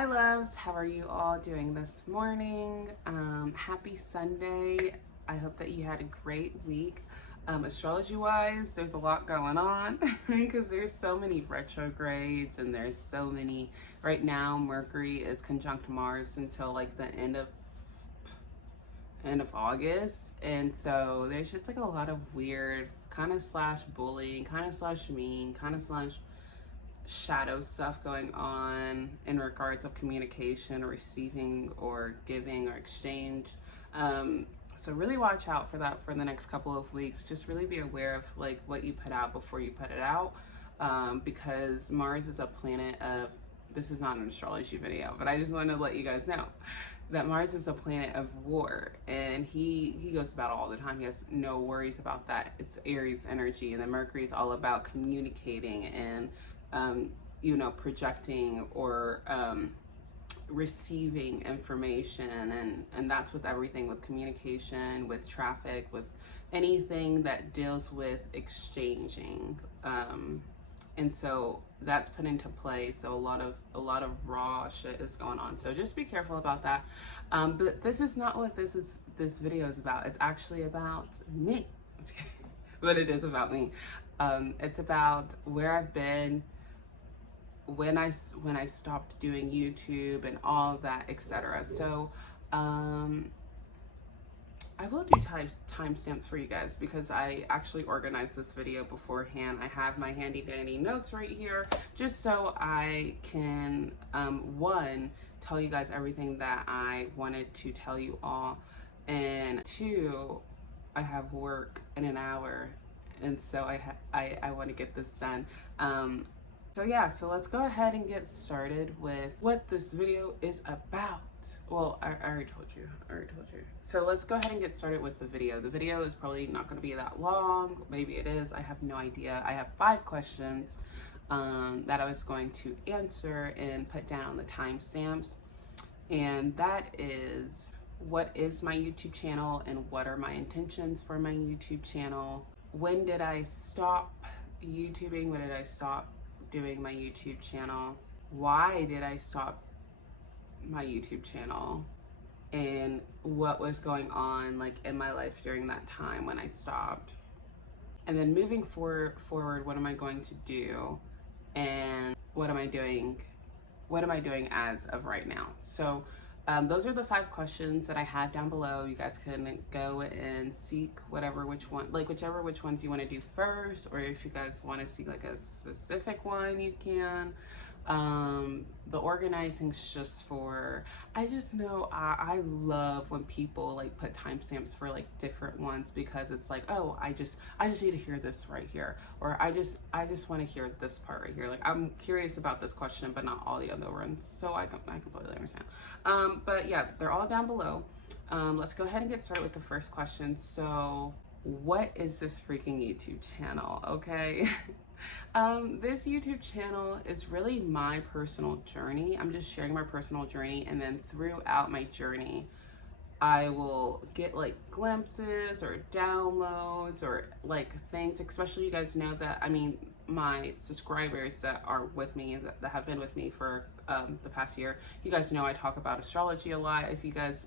Hi loves, how are you all doing this morning? Happy Sunday. I hope that you had a great week. Astrology wise, there's a lot going on because there's so many retrogrades and there's so many. Right now Mercury is conjunct Mars until like the end of August, and so there's just like a lot of weird kind of slash bullying, kind of slash mean, kind of slash shadow stuff going on in regards of communication, receiving or giving or exchange. So really watch out for that for the next couple of weeks. Just really be aware of like what you put out before you put it out, because Mars is a planet of, this is not an astrology video, but I just want to let you guys know that Mars is a planet of war, and he goes about all the time. He has no worries about that. It's Aries energy, and then Mercury is all about communicating and projecting or receiving information, and that's with everything, with communication, with traffic, with anything that deals with exchanging, and so that's put into play. So a lot of raw shit is going on, so just be careful about that. But this is not what this video is about. It's actually about me. But it is about me. It's about where I've been, when I stopped doing YouTube and all of that, etc. So I will do timestamps for you guys because I actually organized this video beforehand. I have my handy dandy notes right here just so I can one, tell you guys everything that I wanted to tell you all, and two, I have work in an hour, and so I want to get this done. So yeah, so let's go ahead and get started with what this video is about. Well, I already told you. So let's go ahead and get started with the video. The video is probably not going to be that long. Maybe it is. I have no idea. I have 5 questions that I was going to answer and put down on the timestamps. And that is, what is my YouTube channel and what are my intentions for my YouTube channel? When did I stop YouTubing? When did I stop doing my YouTube channel? Why did I stop my YouTube channel? And what was going on like in my life during that time when I stopped? And then moving forward, what am I going to do? And what am I doing as of right now? So those are the 5 questions that I have down below. You guys can go and seek whichever ones you want to do first, or if you guys want to see like a specific one, you can. The organizing's just for, I just know I love when people like put timestamps for like different ones, because it's like, oh, I just need to hear this right here, or I just want to hear this part right here. Like, I'm curious about this question, but not all the other ones. So I completely understand. But yeah, they're all down below. Let's go ahead and get started with the first question. So, what is this freaking YouTube channel? Okay. This YouTube channel is really my personal journey. I'm just sharing my personal journey, and then throughout my journey, I will get like glimpses or downloads or like things, especially you guys know that, I mean, my subscribers that are with me, that have been with me for the past year, you guys know I talk about astrology a lot. If you guys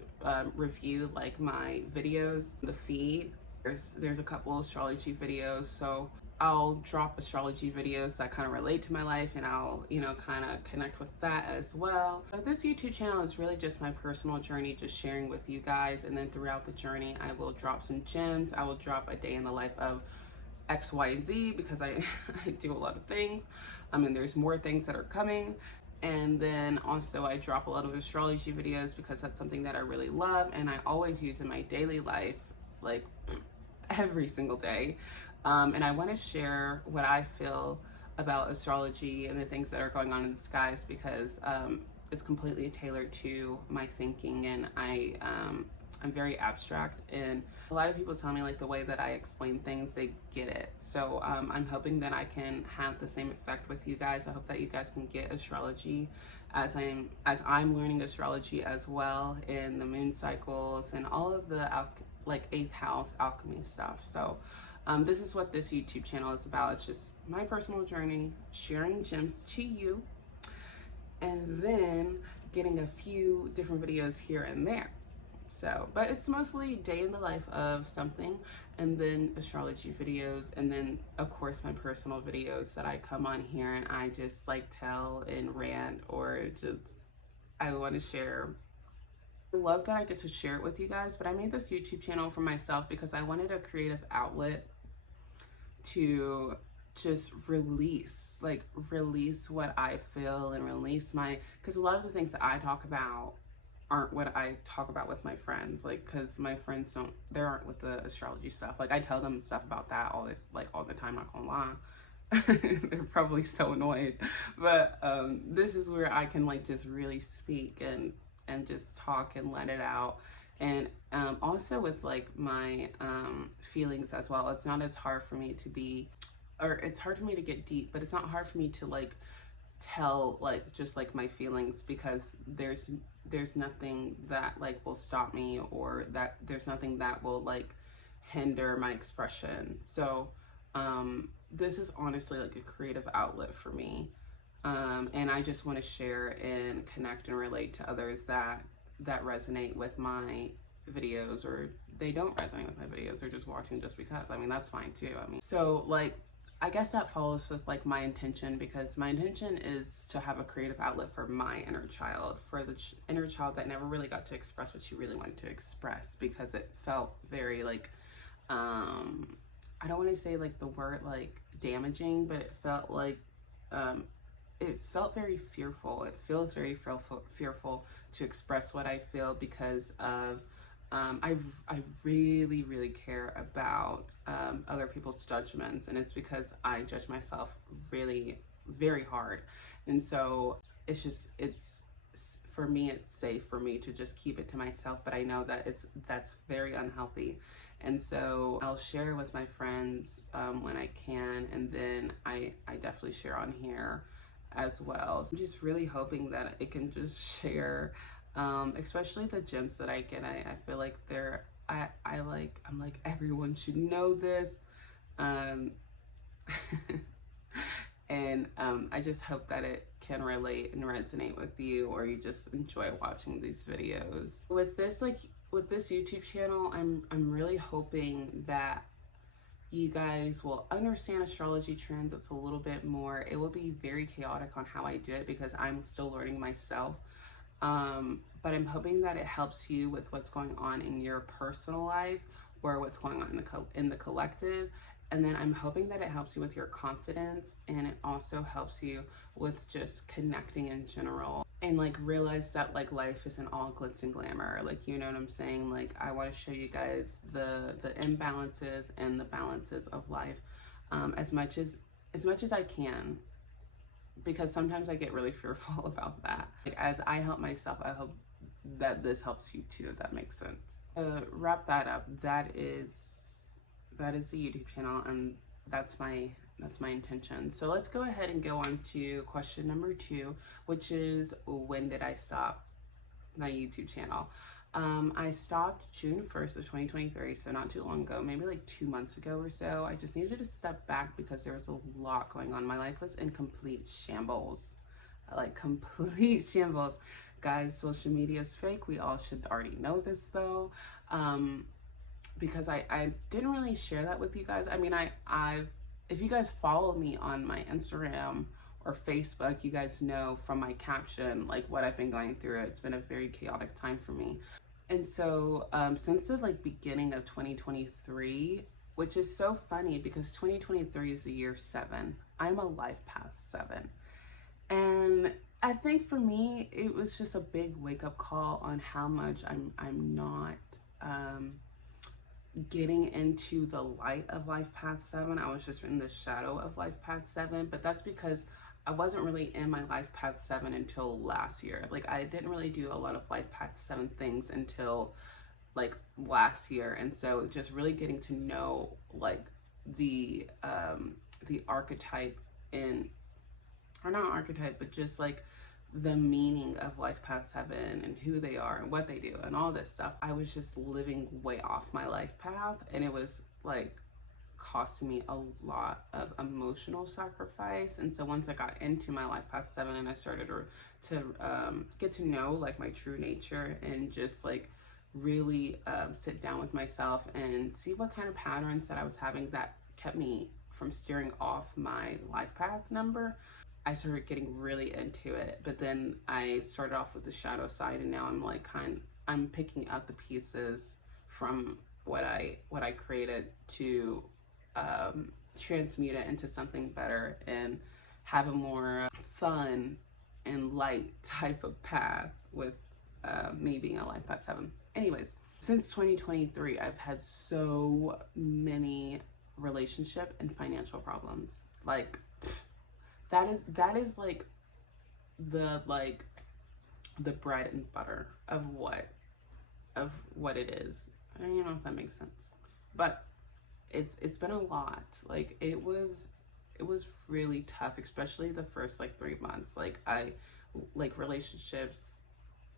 review like my videos, the feed, there's a couple astrology videos, so I'll drop astrology videos that kind of relate to my life, and I'll, kind of connect with that as well. So this YouTube channel is really just my personal journey, just sharing with you guys, and then throughout the journey, I will drop some gems. I will drop a day in the life of X, Y, and Z, because I do a lot of things. I mean, there's more things that are coming. And then also I drop a lot of astrology videos because that's something that I really love, and I always use in my daily life, like every single day. And I want to share what I feel about astrology and the things that are going on in the skies, because it's completely tailored to my thinking, and I'm very abstract, and a lot of people tell me like the way that I explain things, they get it. So I'm hoping that I can have the same effect with you guys. I hope that you guys can get astrology as I'm learning astrology as well, in the moon cycles and all of the like 8th house alchemy stuff. So this is what this YouTube channel is about. It's just my personal journey, sharing gems to you. And then getting a few different videos here and there. So, but it's mostly day in the life of something, and then astrology videos, and then of course my personal videos that I come on here and I just like tell and rant, or just I want to share. I love that I get to share it with you guys, but I made this YouTube channel for myself because I wanted a creative outlet to just release what I feel, and release my, because a lot of the things that I talk about aren't what I talk about with my friends, like, because my friends they aren't with the astrology stuff. Like, I tell them stuff about that all the time, not gonna lie. They're probably so annoyed, but this is where I can like just really speak and just talk and let it out. And also with like my feelings as well, it's not as hard for me to be, or it's hard for me to get deep, but it's not hard for me to like tell like just like my feelings, because there's nothing that like will stop me, or that there's nothing that will like hinder my expression. So this is honestly like a creative outlet for me, and I just want to share and connect and relate to others that resonate with my videos, or they don't resonate with my videos, or just watching just because. I mean, that's fine too. I mean, so like, I guess that follows with like my intention, because my intention is to have a creative outlet for my inner child, for the inner child that never really got to express what she really wanted to express, because it felt very like, I don't want to say like the word like damaging, but it felt like, it felt very fearful. It feels very fearful to express what I feel, because of I really, really care about other people's judgments, and it's because I judge myself really very hard. And so it's for me, it's safe for me to just keep it to myself, but I know that that's very unhealthy. And so I'll share with my friends when I can, and then I definitely share on here as well. So I'm just really hoping that it can just share, especially the gems that I get. I feel like I'm like, everyone should know this. And I just hope that it can relate and resonate with you, or you just enjoy watching these videos. With this YouTube channel, I'm really hoping that you guys will understand astrology trends. It's a little bit more, it will be very chaotic on how I do it, because I'm still learning myself. But I'm hoping that it helps you with what's going on in your personal life, or what's going on in the collective. And then I'm hoping that it helps you with your confidence, and it also helps you with just connecting in general, and like realize that like life isn't all glitz and glamour. Like, you know what I'm saying? Like, I want to show you guys the imbalances and the balances of life, as much as I can, because sometimes I get really fearful about that. Like, as I help myself, I hope that this helps you too, if that makes sense. Wrap that up. That is the YouTube channel, and that's my intention. So let's go ahead and go on to question number 2, which is, when did I stop my YouTube channel? I stopped June 1st of 2023, so not too long ago, maybe like 2 months ago or so. I just needed to step back because there was a lot going on. My life was in complete shambles, like complete shambles. Guys, social media is fake. We all should already know this though. Because I didn't really share that with you guys. I mean, if you guys follow me on my Instagram or Facebook, you guys know from my caption like what I've been going through. It's been a very chaotic time for me. And so since the like beginning of 2023, which is so funny because 2023 is the year 7. I'm a life path 7. And I think for me, it was just a big wake-up call on how much I'm not getting into the light of life path 7. I was just in the shadow of life path 7, but that's because I wasn't really in my life path 7 until last year. Like, I didn't really do a lot of life path 7 things until like last year. And so just really getting to know like the archetype or not archetype, but just like the meaning of life path 7 and who they are and what they do and all this stuff. I was just living way off my life path, and it was like costing me a lot of emotional sacrifice. And so once I got into my Life Path 7 and I started to get to know like my true nature and just like really sit down with myself and see what kind of patterns that I was having that kept me from steering off my life path number, I started getting really into it. But then I started off with the shadow side, and now I'm like I'm picking up the pieces from what I created to transmute it into something better and have a more fun and light type of path with me being a Life Path 7. Anyways, since 2023, I've had so many relationship and financial problems. Like that is like the bread and butter of what it is. I don't even know if that makes sense, but it's been a lot. Like it was really tough, especially the first like 3 months. Like relationships,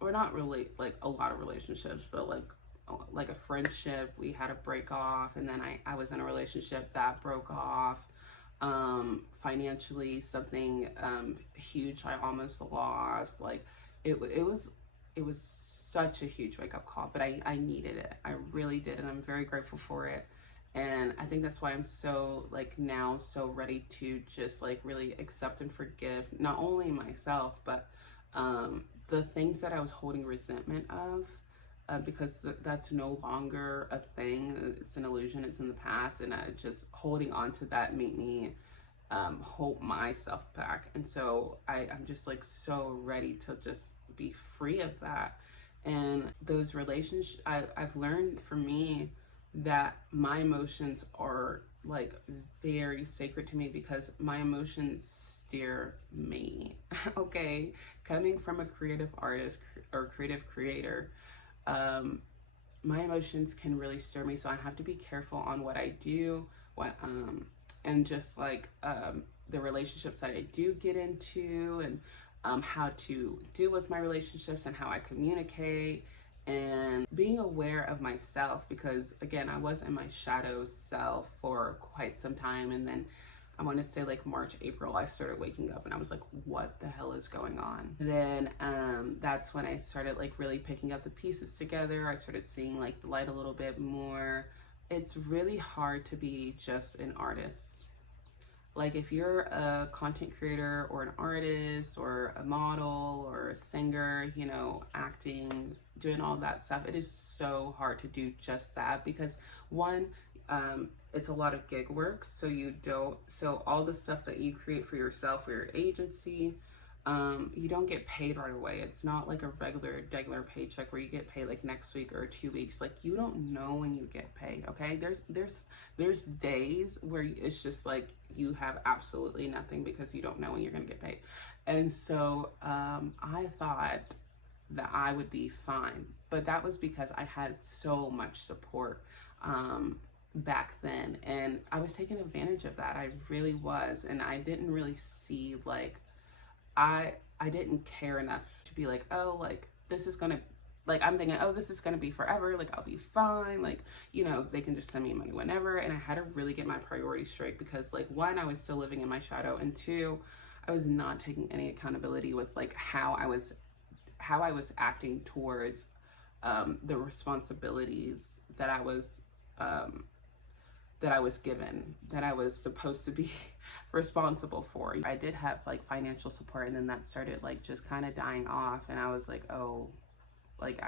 or not really like a lot of relationships, but like a friendship, we had a break off, and then I was in a relationship that broke off. Financially, something huge I almost lost. Like it was such a huge wake up call, but I needed it. I really did, and I'm very grateful for it. And I think that's why I'm so like now so ready to just like really accept and forgive not only myself, but the things that I was holding resentment of, because that's no longer a thing. It's an illusion. It's in the past, and just holding on to that made me hold myself back. And so I'm just like so ready to just be free of that. And those relationships, I've learned for me that my emotions are like very sacred to me, because my emotions steer me. Okay, coming from a creative artist or creative creator, my emotions can really stir me, so I have to be careful on what I do, and just like the relationships that I do get into, and how to deal with my relationships and how I communicate, and being aware of myself, because again, I was in my shadow self for quite some time, and then I want to say like March, April, I started waking up and I was like, what the hell is going on? And then that's when I started like really picking up the pieces together. I started seeing like the light a little bit more. It's really hard to be just an artist. Like if you're a content creator or an artist or a model or a singer, you know, acting, doing all that stuff, it is so hard to do just that, because one, it's a lot of gig work, so all the stuff that you create for yourself or your agency, you don't get paid right away. It's not like a regular paycheck where you get paid like next week or 2 weeks. Like you don't know when you get paid. Okay, there's days where it's just like you have absolutely nothing because you don't know when you're gonna get paid. And so I thought that I would be fine, but that was because I had so much support back then, and I was taking advantage of that. I really was, and I didn't really see like I didn't care enough to be like, oh, like this is gonna, like I'm thinking, oh, this is gonna be forever, like I'll be fine, like, you know, they can just send me money whenever. And I had to really get my priorities straight, because like one, I was still living in my shadow, and two, I was not taking any accountability with like how I was acting towards the responsibilities that I was given, that I was supposed to be responsible for. I did have like financial support, and then that started like just kind of dying off, and I was like, oh, like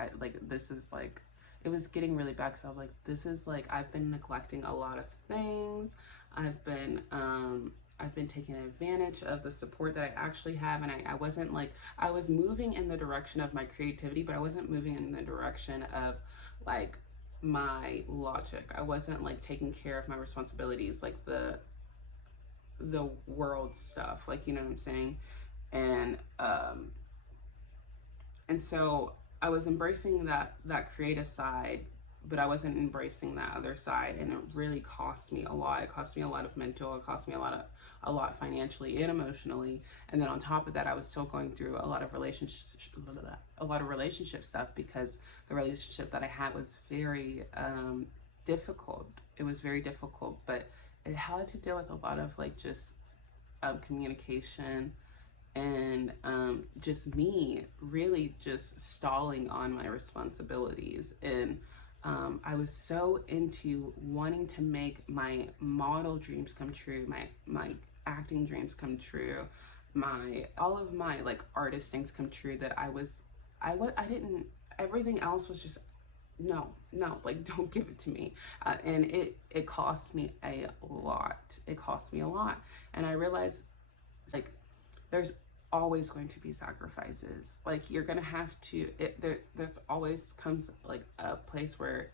this is like, it was getting really bad, because I was like, this is like, I've been neglecting a lot of things. I've been taking advantage of the support that I actually have, and I wasn't like, I was moving in the direction of my creativity, but I wasn't moving in the direction of like my logic. I wasn't like taking care of my responsibilities, like the world stuff, like, you know what I'm saying? And so I was embracing that creative side, but I wasn't embracing that other side, and it really cost me a lot. It cost me a lot of mental, it cost me a lot financially and emotionally. And then on top of that, I was still going through a lot of relationship stuff, because the relationship that I had was very difficult. it was very difficult, but it had to deal with a lot of like just communication and just me really just stalling on my responsibilities. And I was so into wanting to make my model dreams come true, my acting dreams come true, all of my like artist things come true, that I didn't, everything else was just no, like don't give it to me. And it cost me a lot. It cost me a lot. And I realized like there's always going to be sacrifices. Like you're gonna have to, there's always comes like a place where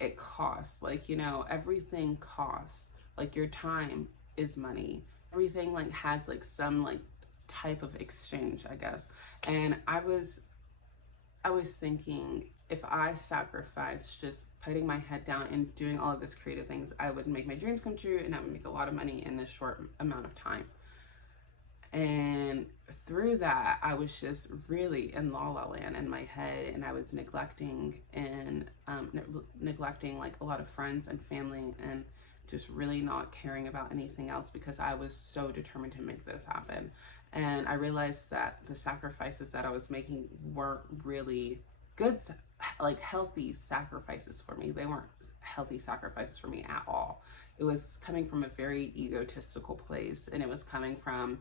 it costs. Like, you know, everything costs. Like your time is money. Everything like has like some like type of exchange, I guess. And I was thinking, if I sacrificed just putting my head down and doing all of this creative things, I would make my dreams come true and I would make a lot of money in this short amount of time. And through that, I was just really in la la land in my head, and I was neglecting like a lot of friends and family, and just really not caring about anything else because I was so determined to make this happen. And I realized that the sacrifices that I was making weren't really good, like healthy sacrifices for me. They weren't healthy sacrifices for me at all. It was coming from a very egotistical place, and it was coming from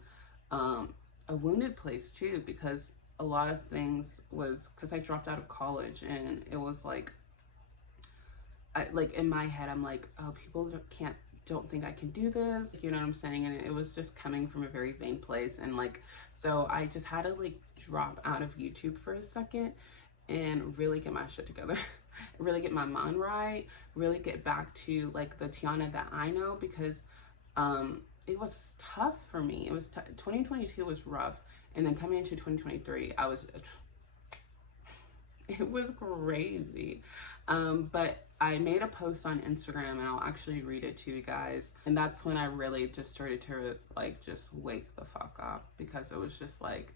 a wounded place too, because a lot of things was because I dropped out of college, and it was like, like in my head, I'm like, oh, people don't think I can do this, you know what I'm saying? And it was just coming from a very vain place. And like, so I just had to like drop out of YouTube for a second and really get my shit together, really get my mind right, really get back to like the Tiana that I know, because it was tough for me. It was 2022 was rough, and then coming into 2023, it was crazy. But I made a post on Instagram, and I'll actually read it to you guys. And that's when I really just started to like just wake the fuck up, because it was just like,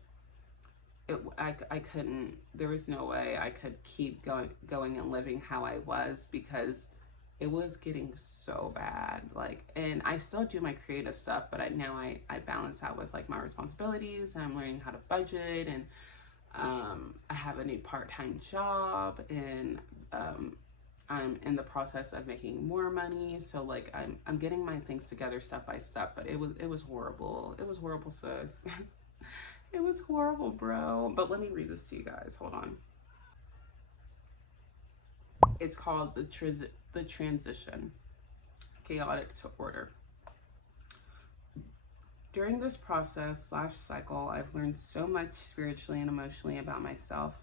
I couldn't, there was no way I could keep going and living how I was, because it was getting so bad. Like, and I still do my creative stuff, but now I balance out with like my responsibilities, and I'm learning how to budget, and I have a new part-time job, and I'm in the process of making more money. So like I'm getting my things together step by step, but it was horrible. It was horrible, sis. It was horrible, bro. But let me read this to you guys. Hold on. It's called the transition, chaotic to order. During this process / cycle, I've learned so much spiritually and emotionally about myself.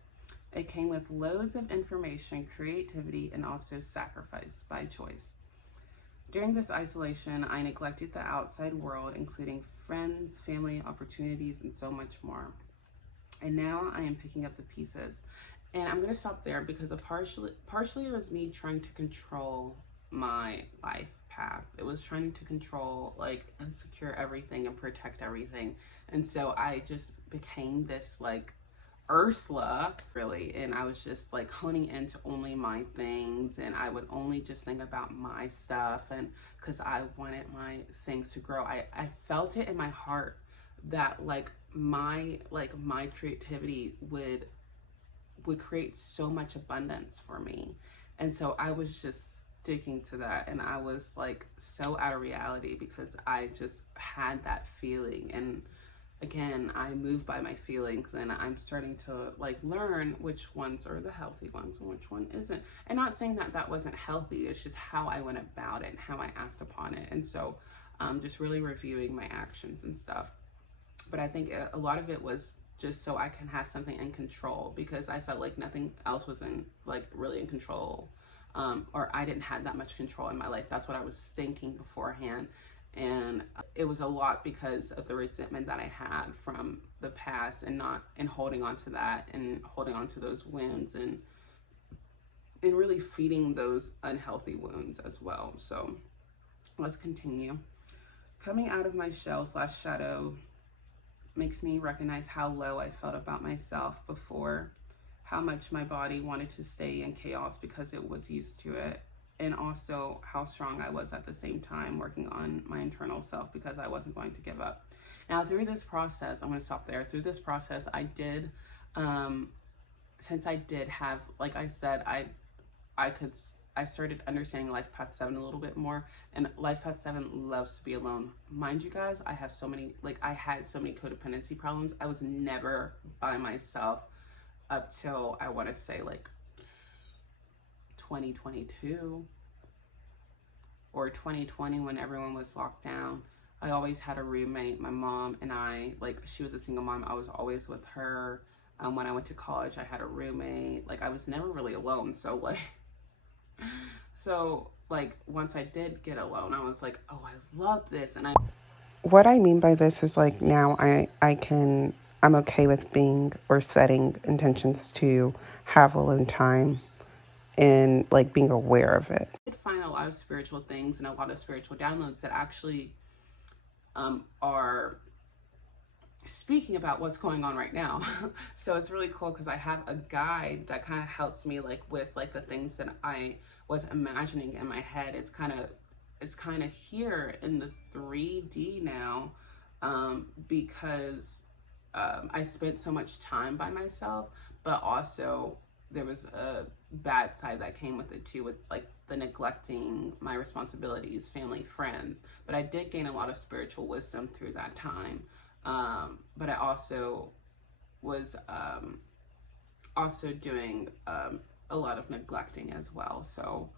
It came with loads of information, creativity, and also sacrifice by choice. During this isolation, I neglected the outside world, including friends, family, opportunities, and so much more. And now I am picking up the pieces. And I'm going to stop there, because partially it was me trying to control my life path. It was trying to control, like, and secure everything and protect everything. And so I just became this, like, Ursula, really. And I was just, like, honing into only my things. And I would only just think about my stuff. And because I wanted my things to grow. I felt it in my heart that, like, my creativity would create so much abundance for me. And so I was just sticking to that, and I was like so out of reality, because I just had that feeling. And again, I move by my feelings, and I'm starting to like learn which ones are the healthy ones and which one isn't. And not saying that that wasn't healthy, it's just how I went about it and how I act upon it. And so just really reviewing my actions and stuff. But I think a lot of it was just so I can have something in control, because I felt like nothing else was really in control, or I didn't have that much control in my life. That's what I was thinking beforehand. And it was a lot because of the resentment that I had from the past, and holding on to that, and holding on to those wounds, and really feeding those unhealthy wounds as well. So let's continue. Coming out of my shell / shadow makes me recognize how low I felt about myself before, how much my body wanted to stay in chaos because it was used to it. and also how strong I was at the same time working on my internal self, because I wasn't going to give up. Now, through this process, I'm going to stop there. Through this process, I did, since I did have, like I said, I started understanding Life Path 7 a little bit more, and Life Path 7 loves to be alone. Mind you guys, I had so many codependency problems. I was never by myself up till, I want to say, like 2022 or 2020, when everyone was locked down. I always had a roommate. My mom and I, like, she was a single mom. I was always with her. When I went to college, I had a roommate. Like, I was never really alone. So once I did get alone, I was like, oh, I love this. And what I mean by this is, like, now I'm okay with being or setting intentions to have alone time, and like being aware of it. I did find a lot of spiritual things and a lot of spiritual downloads that actually are speaking about what's going on right now. So it's really cool because I have a guide that kind of helps me with the things that I was imagining in my head. It's kind of here in the 3D now, because I spent so much time by myself, but also there was a bad side that came with it too, with like the neglecting my responsibilities, family, friends. But I did gain a lot of spiritual wisdom through that time. But I also was also doing a lot of neglecting as well. So,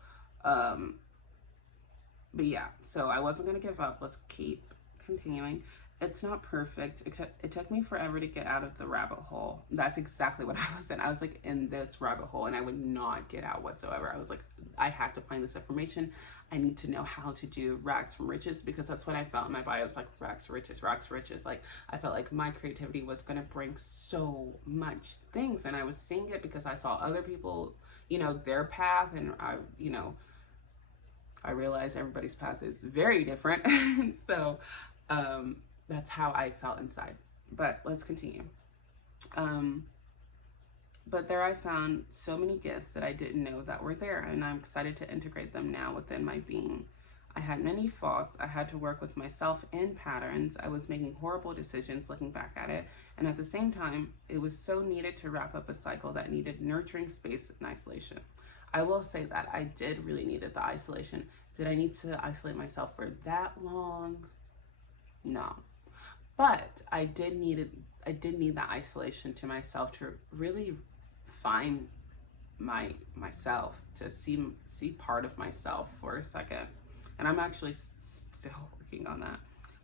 but yeah, so I wasn't going to give up. Let's keep continuing. It's not perfect. It took me forever to get out of the rabbit hole. That's exactly what I was in. I was like in this rabbit hole and I would not get out whatsoever. I was like, I have to find this information. I need to know how to do rags from riches, because that's what I felt in my body. I was like, rags to riches, rags to riches. Like, I felt like my creativity was going to bring so much things. And I was seeing it because I saw other people, their path. And I realized everybody's path is very different. So, that's how I felt inside. But let's continue. But there I found so many gifts that I didn't know that were there, and I'm excited to integrate them now within my being. I had many faults. I had to work with myself in patterns. I was making horrible decisions looking back at it. And at the same time, it was so needed to wrap up a cycle that needed nurturing space and isolation. I will say that I did really needed the isolation. Did I need to isolate myself for that long? No. But I did need that isolation to myself to really find myself, to see part of myself for a second. And I'm actually still working on that.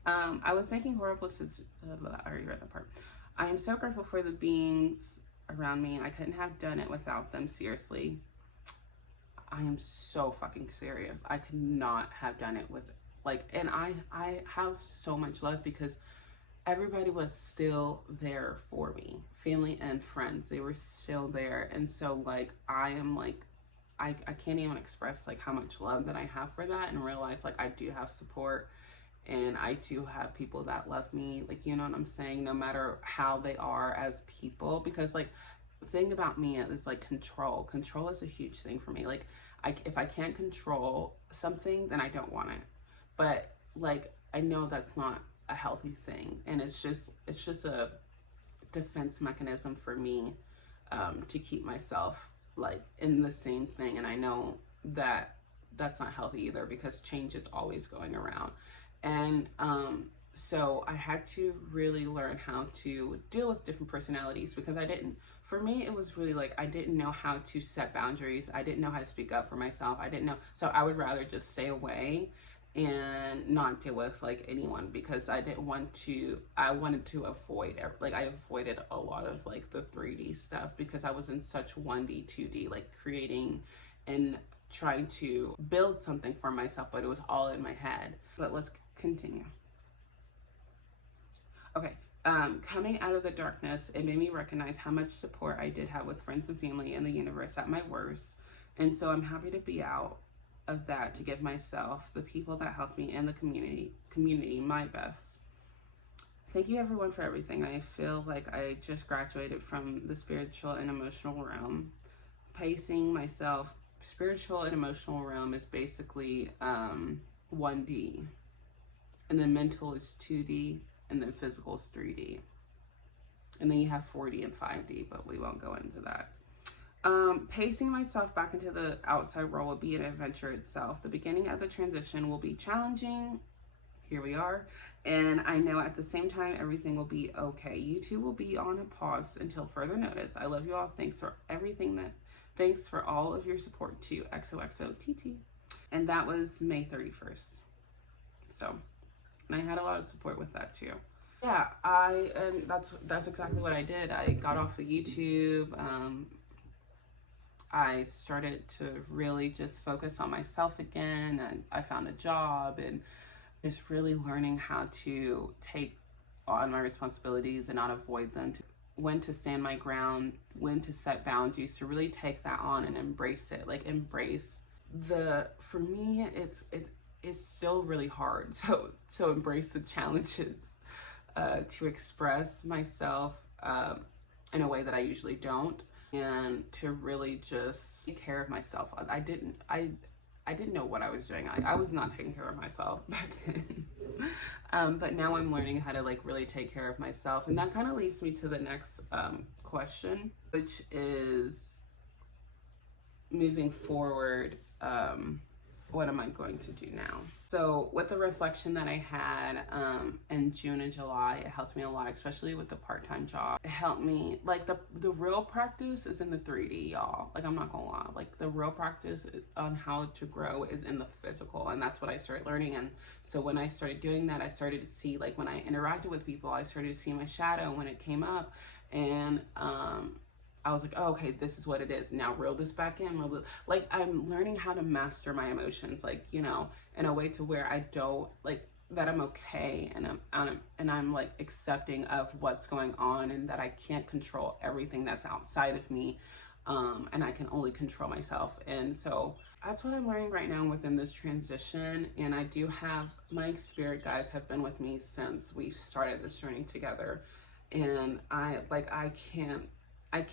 I was making horrible decisions. I already read that part. I am so grateful for the beings around me. I couldn't have done it without them. Seriously. I am so fucking serious. I could not have done it with, and I have so much love because everybody was still there for me, family and friends. They were still there. And so I am I can't even express how much love that I have for that, and realize I do have support, and I do have people that love me, you know what I'm saying, no matter how they are as people. Because the thing about me is control is a huge thing for me. If I can't control something, then I don't want it. But I know that's not a healthy thing, and it's just a defense mechanism for me, to keep myself in the same thing. And I know that that's not healthy either, because change is always going around. And so I had to really learn how to deal with different personalities, because for me it was really I didn't know how to set boundaries. I didn't know how to speak up for myself. I didn't know, so I would rather just stay away and not deal with anyone, because I wanted to avoid I avoided a lot of the 3D stuff, because I was in such 1D 2D creating and trying to build something for myself, but it was all in my head. But let's continue. Okay. Coming out of the darkness, it made me recognize how much support I did have with friends and family and the universe at my worst. And so I'm happy to be out of that, to give myself, the people that helped me, and the community my best. Thank you everyone for everything. I feel like I just graduated from the spiritual and emotional realm. Pacing myself spiritual and emotional realm is basically 1D, and then mental is 2D, and then physical is 3D. And then you have 4D and 5D, but we won't go into that. Pacing myself back into the outside world will be an adventure itself. The beginning of the transition will be challenging. Here we are. And I know at the same time, everything will be okay. YouTube will be on a pause until further notice. I love you all. Thanks for everything thanks for all of your support too. XOXOTT. And that was May 31st. So, and I had a lot of support with that too. Yeah, and that's exactly what I did. I got off of YouTube. I started to really just focus on myself again, and I found a job, and just really learning how to take on my responsibilities and not avoid them, when to stand my ground, when to set boundaries, to really take that on and embrace it. Like, embrace for me, it's still really hard. So embrace the challenges, to express myself in a way that I usually don't, and to really just take care of myself. I didn't know what I was doing. I was not taking care of myself back then. But now I'm learning how to like really take care of myself. And that kind of leads me to the next question, which is, moving forward, what am I going to do now? So with the reflection that I had in June and July, it helped me a lot, especially with the part-time job. It helped me, like, the real practice is in the 3D, y'all. Like, I'm not gonna lie. Like, the real practice on how to grow is in the physical, and that's what I started learning. And so when I started doing that, I started to see, like, when I interacted with people, I started to see my shadow when it came up. And I was like, oh, okay, this is what it is. Now reel this back in. Like, I'm learning how to master my emotions, like, you know, in a way to where I don't, like, that I'm okay, and I'm like accepting of what's going on, and that I can't control everything that's outside of me, and I can only control myself. And so that's what I'm learning right now within this transition. And I do have, my spirit guides have been with me since we started this journey together, and I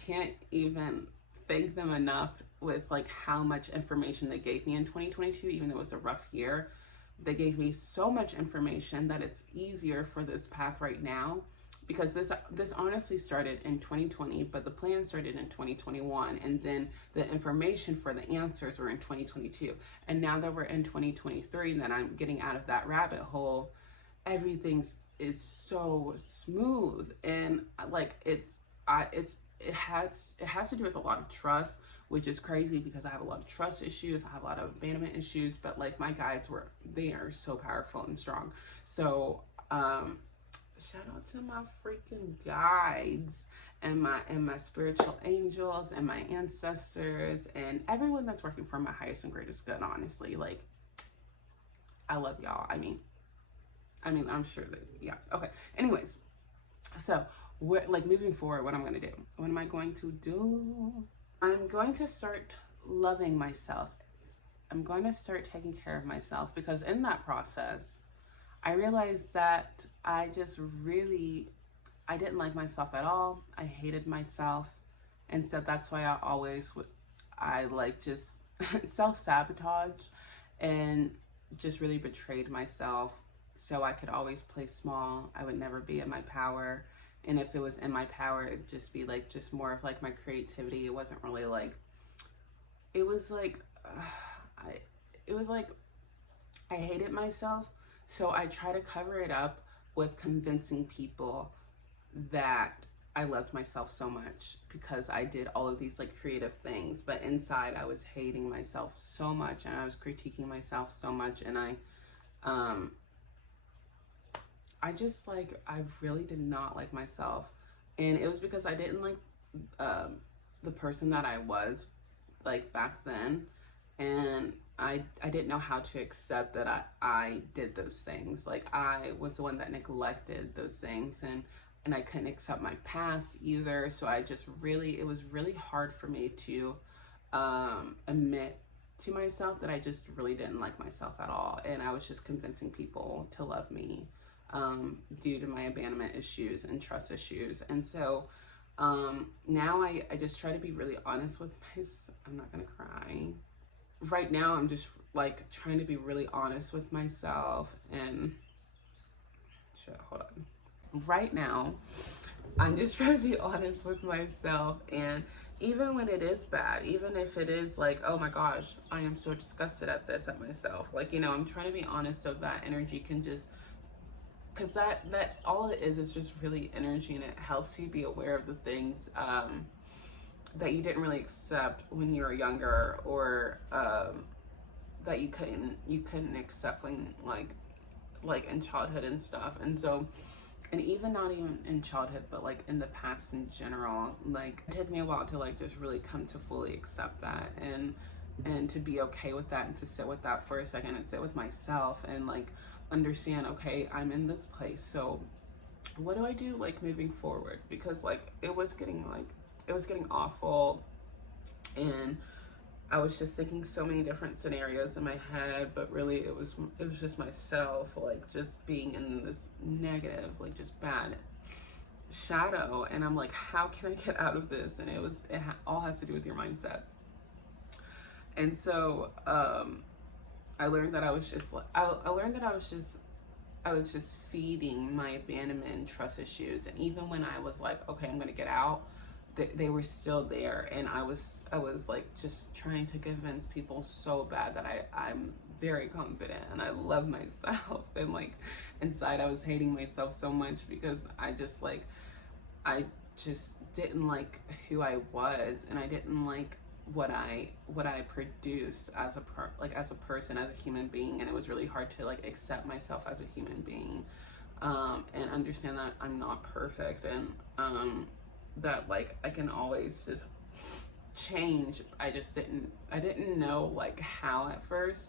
can't even thank them enough with like how much information they gave me in 2022. Even though it was a rough year, they gave me so much information that it's easier for this path right now, because this honestly started in 2020, but the plan started in 2021, and then the information for the answers were in 2022. And now that we're in 2023, that I'm getting out of that rabbit hole, everything is so smooth. And like, it has to do with a lot of trust, which is crazy because I have a lot of trust issues. I have a lot of abandonment issues, but like, my guides they are so powerful and strong. So shout out to my freaking guides and my spiritual angels and my ancestors and everyone that's working for my highest and greatest good. Honestly, like, I love y'all. I mean, I'm sure that, yeah. Okay. Anyways, so like, moving forward, what I'm going to do. What am I going to do? I'm going to start loving myself. I'm going to start taking care of myself, because in that process, I realized that I didn't like myself at all. I hated myself. And so that's why I like just self-sabotage and just really betrayed myself. So I could always play small. I would never be in my power. And if it was in my power, it'd just be like, just more of like my creativity. It wasn't really like, it was like I hated myself. So I try to cover it up with convincing people that I loved myself so much, because I did all of these like creative things, but inside I was hating myself so much, and I was critiquing myself so much. And I really did not like myself. And it was because I didn't like the person that I was like back then. And I didn't know how to accept that I did those things. Like, I was the one that neglected those things, and I couldn't accept my past either. So it was really hard for me to admit to myself that I just really didn't like myself at all. And I was just convincing people to love me due to my abandonment issues and trust issues. And so now I just try to be really honest with myself. I'm not gonna cry. right now I'm just like trying to be really honest with myself and shit, hold on. Right now, I'm just trying to be honest with myself, and even when it is bad, even if it is like, oh my gosh, I am so disgusted at this, at myself, like, you know, I'm trying to be honest so that energy can just, because that all it is just really energy, and it helps you be aware of the things that you didn't really accept when you were younger, or that you couldn't accept when like in childhood and stuff. And so, and even not even in childhood, but like in the past in general, like it took me a while to like just really come to fully accept that, and to be okay with that, and to sit with that for a second, and sit with myself, and like understand, okay, I'm in this place, so what do I do like moving forward? Because like it was getting awful, and I was just thinking so many different scenarios in my head, but really it was just myself, like just being in this negative, like just bad shadow. And I'm like, how can I get out of this? And it all has to do with your mindset. And so I learned that I was just feeding my abandonment and trust issues. And even when I was like, okay, I'm gonna get out, they were still there. And I was like just trying to convince people so bad that I'm very confident and I love myself. And like inside I was hating myself so much, because I just didn't like who I was, and I didn't like what I produced as a person, as a human being. And it was really hard to like accept myself as a human being, and understand that I'm not perfect, and that like I can always just change. I didn't know like how at first,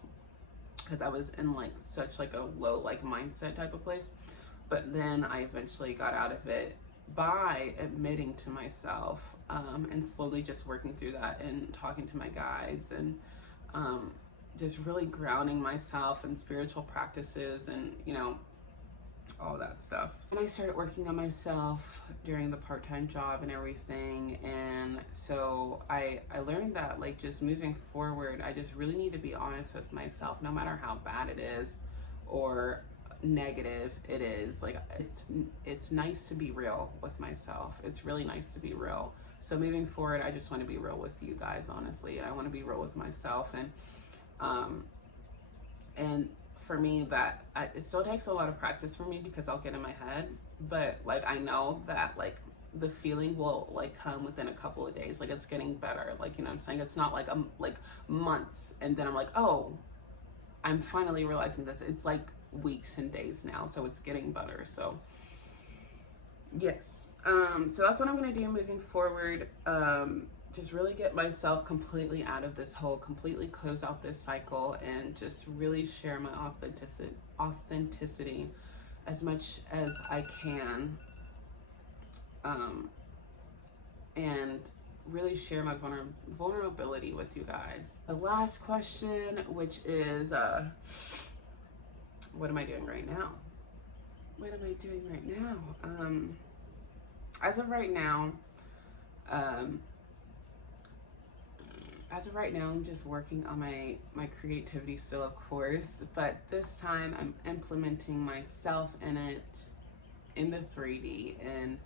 because I was in like such like a low like mindset type of place. But then I eventually got out of it by admitting to myself, and slowly just working through that, and talking to my guides, and just really grounding myself in spiritual practices, and you know, all that stuff. And I started working on myself during the part-time job and everything. And so I learned that like just moving forward, I just really need to be honest with myself, no matter how bad it is or negative it is. Like it's nice to be real with myself. It's really nice to be real. So moving forward, I just want to be real with you guys, honestly, and I want to be real with myself. And for me, it still takes a lot of practice for me, because I'll get in my head, but like I know that like the feeling will like come within a couple of days. Like it's getting better, like, you know what I'm saying? It's not like like months and then I'm like, oh, I'm finally realizing this. It's like weeks and days now, so it's getting better. So yes, so that's what I'm gonna do moving forward. Just really get myself completely out of this hole, completely close out this cycle, and just really share my authenticity as much as I can, and really share my vulnerability with you guys. The last question, which is, what am I doing right now? What am I doing right now? As of right now, I'm just working on my creativity still, of course, but this time I'm implementing myself in it, in the 3D, and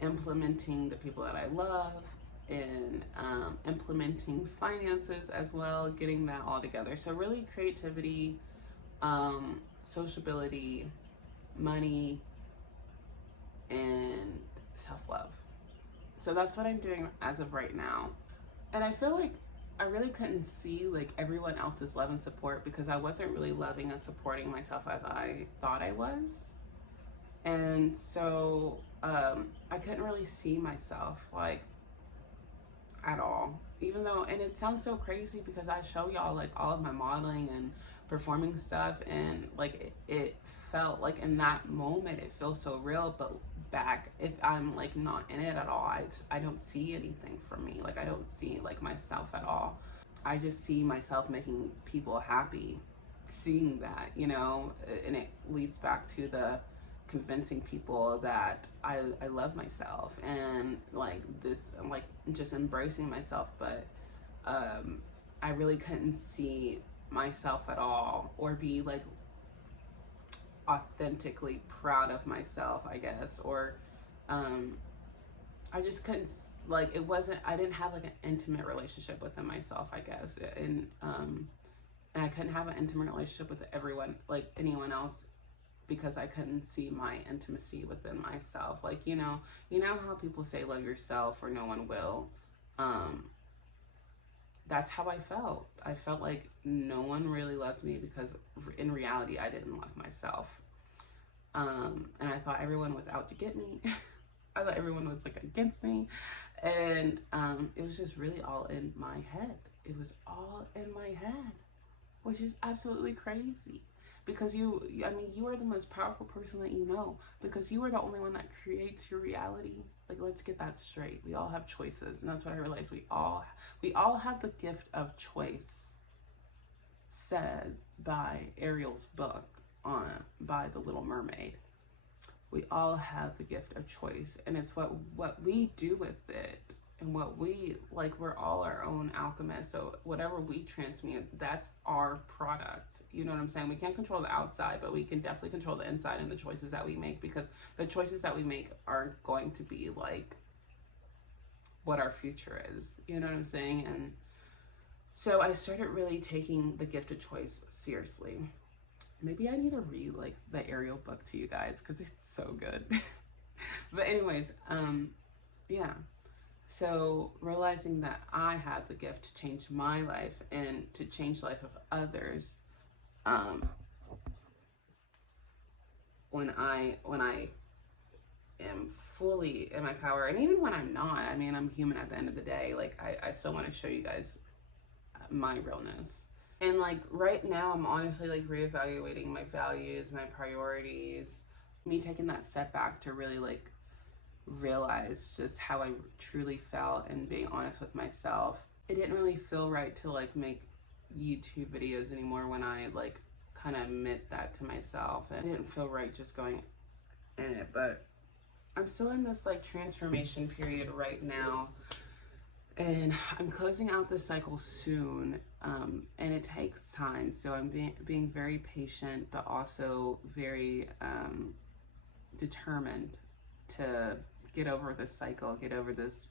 implementing the people that I love, and implementing finances as well, getting that all together. So really creativity, sociability, money, and self-love. So that's what I'm doing as of right now. And I feel like I really couldn't see like everyone else's love and support, because I wasn't really loving and supporting myself as I thought I was. And so I couldn't really see myself like at all, even though, and it sounds so crazy because I show y'all like all of my modeling and performing stuff, and like it felt like in that moment it feels so real, but back, if I'm like not in it at all, I don't see anything for me. Like I don't see like myself at all. I just see myself making people happy, seeing that, you know, and it leads back to the convincing people that I love myself, and like this, I'm like just embracing myself. But I really couldn't see myself at all or be like authentically proud of myself, I guess, or I just couldn't, like, it wasn't, I didn't have like an intimate relationship within myself, I guess, and I couldn't have an intimate relationship with everyone, like anyone else, because I couldn't see my intimacy within myself. Like, you know how people say love yourself or no one will. That's how I felt. I felt like no one really loved me because in reality I didn't love myself. And I thought everyone was out to get me. I thought everyone was like against me. And it was just really all in my head. It was all in my head, which is absolutely crazy. Because you are the most powerful person that you know, because you are the only one that creates your reality. Like, let's get that straight. We all have choices, and that's what I realized. We all have the gift of choice, said by Ariel's book by The Little Mermaid. We all have the gift of choice, and it's what we do with it, and what we like. We're all our own alchemists, so whatever we transmute, that's our product. You know what I'm saying? We can't control the outside, but we can definitely control the inside and the choices that we make, because the choices that we make are going to be like what our future is. You know what I'm saying? And so I started really taking the gift of choice seriously. Maybe I need to read like the Ariel book to you guys, because it's so good. But anyways, yeah. So realizing that I had the gift to change my life and to change the life of others, when I am fully in my power, and even when I'm not, I mean, I'm human at the end of the day. Like, I still want to show you guys my realness. And like right now, I'm honestly like reevaluating my values, my priorities, me taking that step back to really like realize just how I truly felt and being honest with myself. It didn't really feel right to like make YouTube videos anymore when I like kind of admit that to myself. It didn't feel right just going in it, but I'm still in this like transformation period right now, and I'm closing out this cycle soon, and it takes time. So I'm being very patient, but also very determined to get over this cycle, get over this,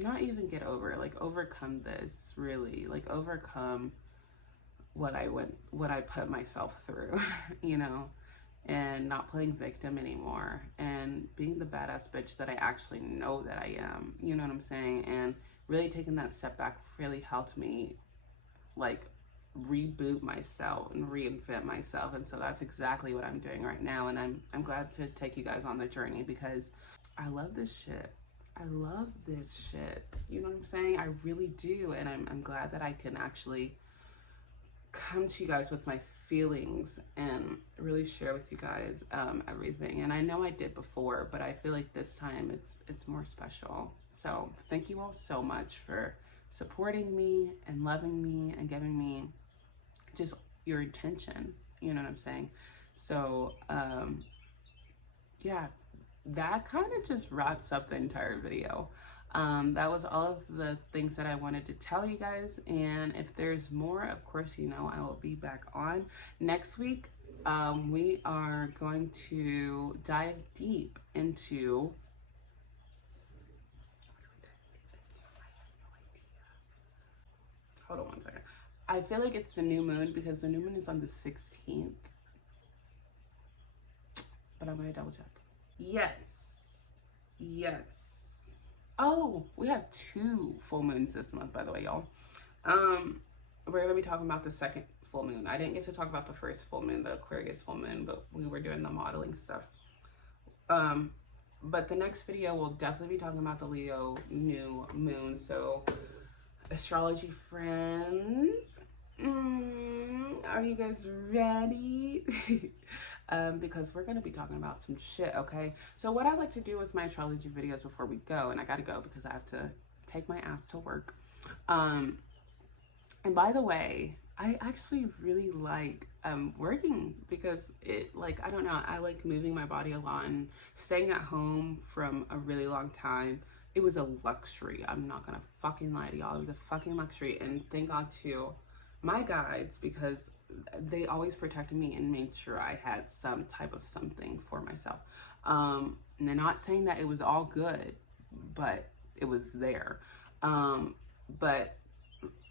not even get over, like overcome this, really, like overcome what I put myself through, you know, and not playing victim anymore, and being the badass bitch that I actually know that I am, you know what I'm saying? And really taking that step back really helped me like reboot myself and reinvent myself. And so that's exactly what I'm doing right now, and I'm glad to take you guys on the journey, because I love this shit. I love this shit. You know what I'm saying? I really do. And I'm glad that I can actually come to you guys with my feelings and really share with you guys everything. And I know I did before, but I feel like this time it's more special. So thank you all so much for supporting me and loving me and giving me just your attention. You know what I'm saying? So yeah, that kind of just wraps up the entire video. That was all of the things that I wanted to tell you guys, and if there's more, of course, you know, I will be back on next week. We are going to dive deep into hold on one second. I feel like it's the new moon, because the new moon is on the 16th, but I'm gonna double check. Yes. Oh, we have 2 full moons this month, by the way, y'all. We're gonna be talking about the second full moon. I didn't get to talk about the first full moon, the Aquarius full moon, but we were doing the modeling stuff. But the next video we'll definitely be talking about the Leo new moon. So astrology friends, are you guys ready? Because we're going to be talking about some shit, okay? So what I like to do with my astrology videos before we go, and I got to go because I have to take my ass to work. And by the way, I actually really like working, because it, like, I don't know, I like moving my body a lot, and staying at home from a really long time it was a luxury. I'm not gonna fucking lie to y'all. It was a fucking luxury. And thank God to my guides, because they always protected me and made sure I had some type of something for myself. And they're not saying that it was all good, but it was there. But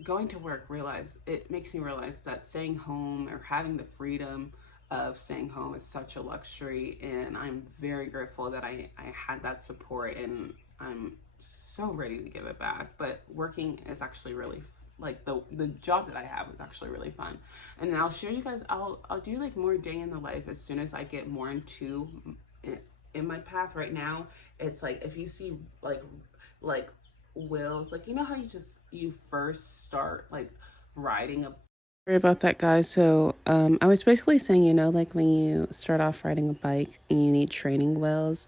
going to work, it makes me realize that staying home or having the freedom of staying home is such a luxury, and I'm very grateful that I had that support, and I'm so ready to give it back. But working is actually really like the job that I have is actually really fun. And I'll share you guys, I'll do like more day in the life as soon as I get more into in my path. Right now it's like, if you see like wheels, like, you know how you first start like riding a, sorry about that, guys. So I was basically saying, you know, like when you start off riding a bike and you need training wheels,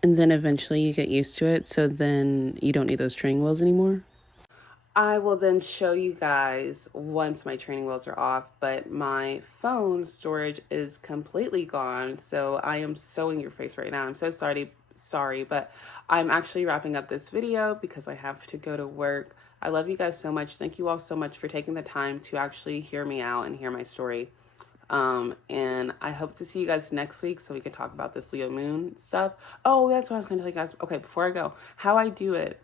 and then eventually you get used to it, so then you don't need those training wheels anymore. I will then show you guys once my training wheels are off, but my phone storage is completely gone. So I am so in your face right now. I'm so sorry, but I'm actually wrapping up this video because I have to go to work. I love you guys so much. Thank you all so much for taking the time to actually hear me out and hear my story. And I hope to see you guys next week so we can talk about this Leo moon stuff. Oh, that's what I was going to tell you guys. Okay, before I go, how I do it,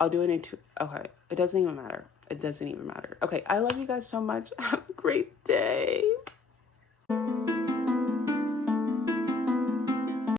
I'll do it in two. Okay, it doesn't even matter. It doesn't even matter. Okay, I love you guys so much. Have a great day.